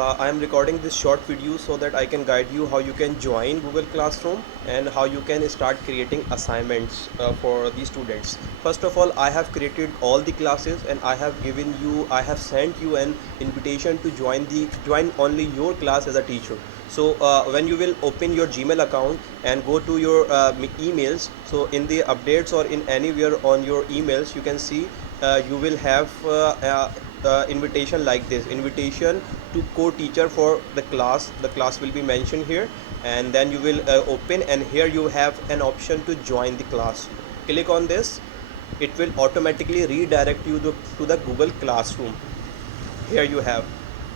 I am recording this short video so that I can guide you how you can join Google Classroom and how you can start creating assignments for the students. First of all, I have created all the classes and I have sent you an invitation to join only your class as a teacher. So when you will open your Gmail account and go to your emails, so in the updates or in anywhere on your emails, you can see you will have invitation like this: invitation to co-teacher for the class will be mentioned here, and then you will open, and here you have an option to join the class. Click on this. It will automatically redirect you to the Google Classroom. Here you have,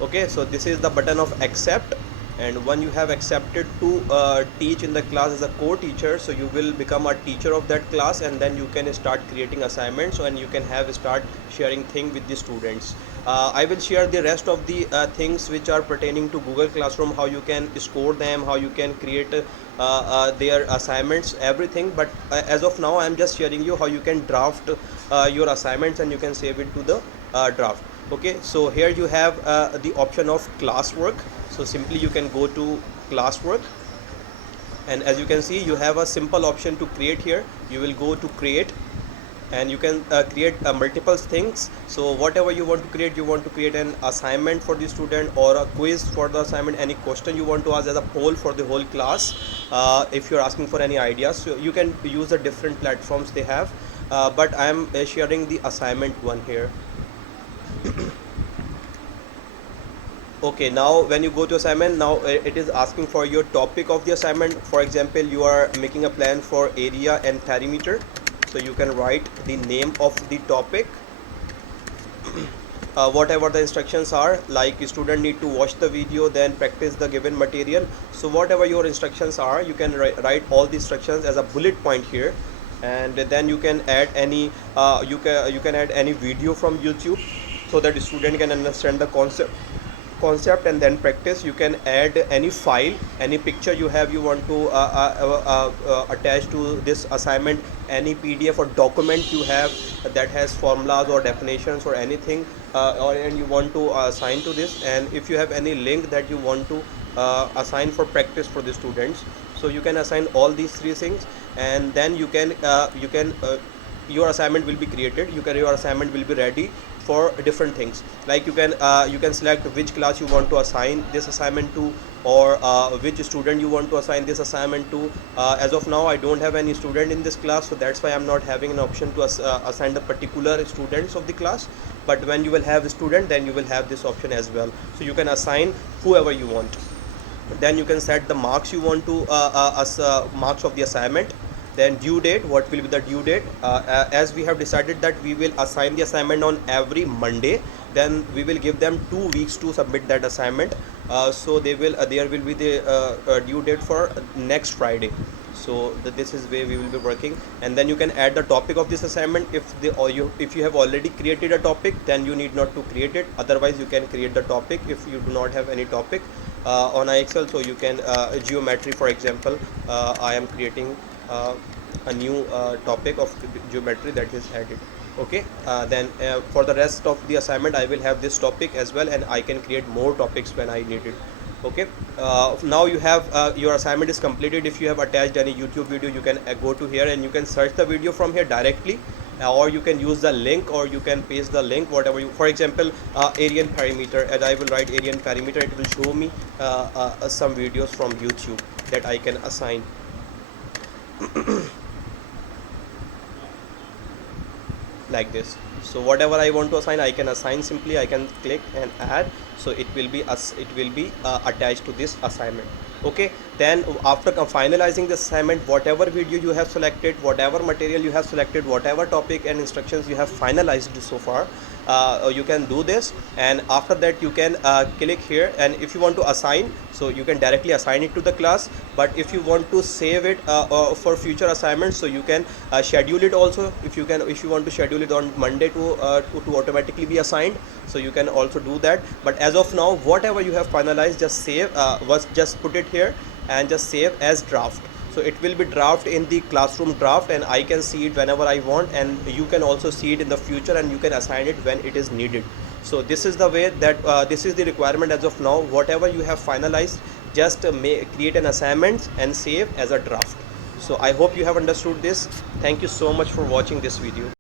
okay, so this is the button of accept, and when you have accepted to teach in the class as a co-teacher, so you will become a teacher of that class, and then you can start creating assignments and you can start sharing things with the students. I will share the rest of the things which are pertaining to Google Classroom, how you can score them, how you can create their assignments, everything. But as of now, I am just sharing you how you can draft your assignments and you can save it to the draft. Okay, so here you have the option of classwork. So simply you can go to classwork, and as you can see, you have a simple option to create here. You will go to create, and you can create multiple things. So whatever you want to create an assignment for the student or a quiz for the assignment, any question you want to ask as a poll for the whole class. If you're asking for any ideas, so you can use the different platforms they have, but I am sharing the assignment one here. Okay, now when you go to assignment, now it is asking for your topic of the assignment. For example, you are making a plan for area and perimeter, so you can write the name of the topic. Whatever the instructions are, like student need to watch the video, then practice the given material. So whatever your instructions are, you can write all the instructions as a bullet point here, and then you can add any you can add any video from YouTube so that the student can understand the concept and then practice. You can add any file, any picture you want to attach to this assignment, any PDF or document you have that has formulas or definitions or anything, and you want to assign to this. And if you have any link that you want to assign for practice for the students, so you can assign all these three things, and then you can your assignment will be created. Your assignment will be ready for different things, like you can select which class you want to assign this assignment to, or which student you want to assign this assignment to. As of now, I don't have any student in this class, so that's why I'm not having an option to assign the particular students of the class. But when you will have a student, then you will have this option as well, so you can assign whoever you want. Then you can set the marks you want to marks of the assignment. Then due date, what will be the due date? As we have decided that we will assign the assignment on every Monday, then we will give them 2 weeks to submit that assignment. So there will be the due date for next Friday. So this is where we will be working. And then you can add the topic of this assignment. If you have already created a topic, then you need not to create it. Otherwise, you can create the topic if you do not have any topic on Excel. So you can geometry, for example. I am creating a new topic of geometry that is added. Okay, then for the rest of the assignment, I will have this topic as well, and I can create more topics when I need it. Okay, now you have your assignment is completed. If you have attached any YouTube video, you can go to here and you can search the video from here directly, or you can use the link, or you can paste the link, whatever you, for example, area and perimeter, and I will write area and perimeter. It will show me some videos from YouTube that I can assign. Like this. So whatever I want to assign, I can assign. Simply I can click and add, so it will be attached to this assignment. Okay, then after finalizing the assignment, whatever video you have selected, whatever material you have selected, whatever topic and instructions you have finalized so far, you can do this. And after that, you can click here, and if you want to assign, so you can directly assign it to the class. But if you want to save it for future assignments, so you can schedule it also. If you want to schedule it on Monday to automatically be assigned, so you can also do that. But as of now, whatever you have finalized, just save, just put it here and just save as draft. So it will be draft in the classroom draft, and I can see it whenever I want, and you can also see it in the future, and you can assign it when it is needed. So this is the way that this is the requirement as of now. Whatever you have finalized, just create an assignment and save as a draft. So I hope you have understood this. Thank you so much for watching this video.